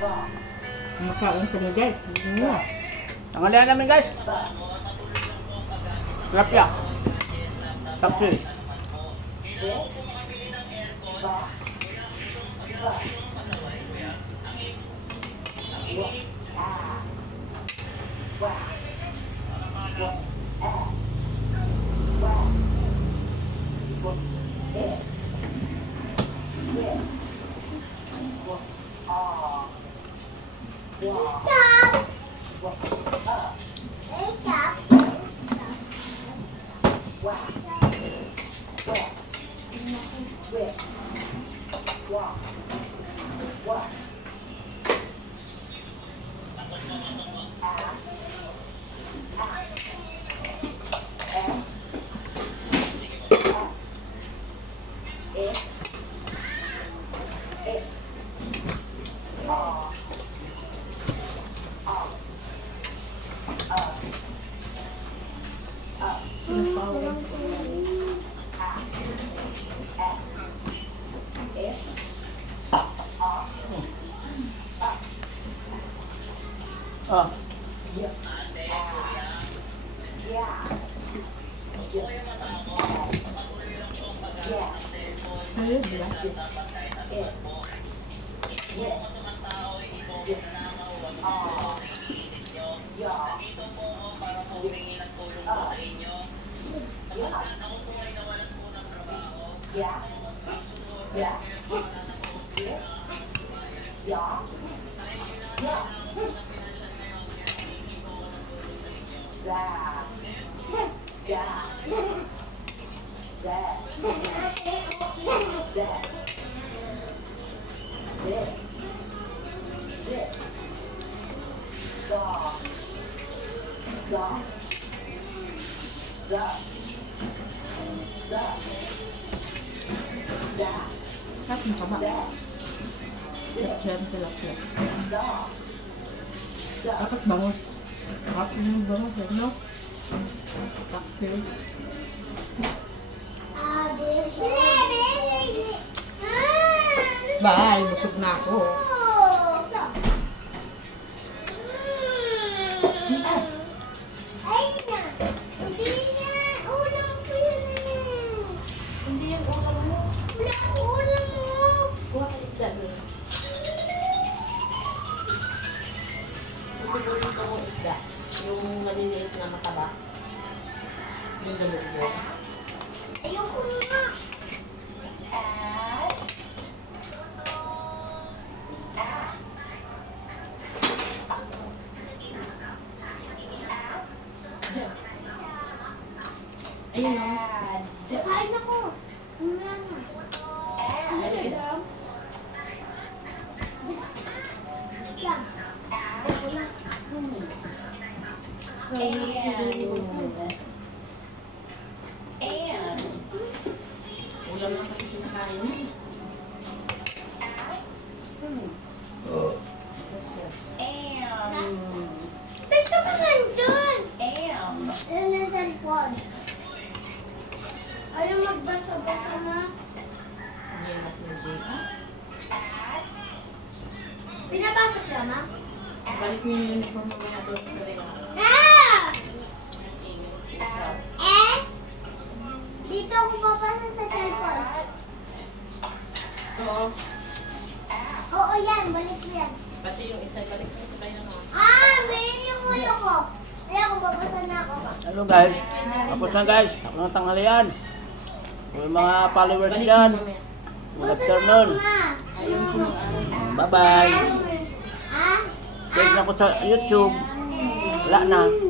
Makain pa niya guys. Tanghalian namin guys. Tilapia. Tapsil. Ah. Ayun, diba? Kat mo kama. Yan tilapia. Dapat bangus. Dapat yung bangus, no? Taksil. Bye, busog na ako. Kukunin ko ng isda. Yung maliliit na mataba. Yung galugbo. Ayoko nga. Ayun o. Kain ako. Wala na. Ayun. Yan. Wala. Ulam lang kasi kinakain mo. Ba't ka pa nandun? Ano na cellphone? Ayaw magbasa-basa na. Ang hirap ng data. Pinapasok siya, ma? Balik mo yung uniform mo na doon sa rin. Ah! Dito ako papasa sa cellphone. Oo. Oo, yan. Balik yan. Pati yung isa, balik mo sa tayo na. Mayroon yung ulo ko. Kaya ako babasa na ako. Hello guys. Tapos na guys. Ako ng tanghalian. Yung mga followers Balik dyan. mo mamaya. Good afternoon. Ayaw ko mag-aral. Bye bye. Ah? Subscribe na ko sa YouTube. Wala na.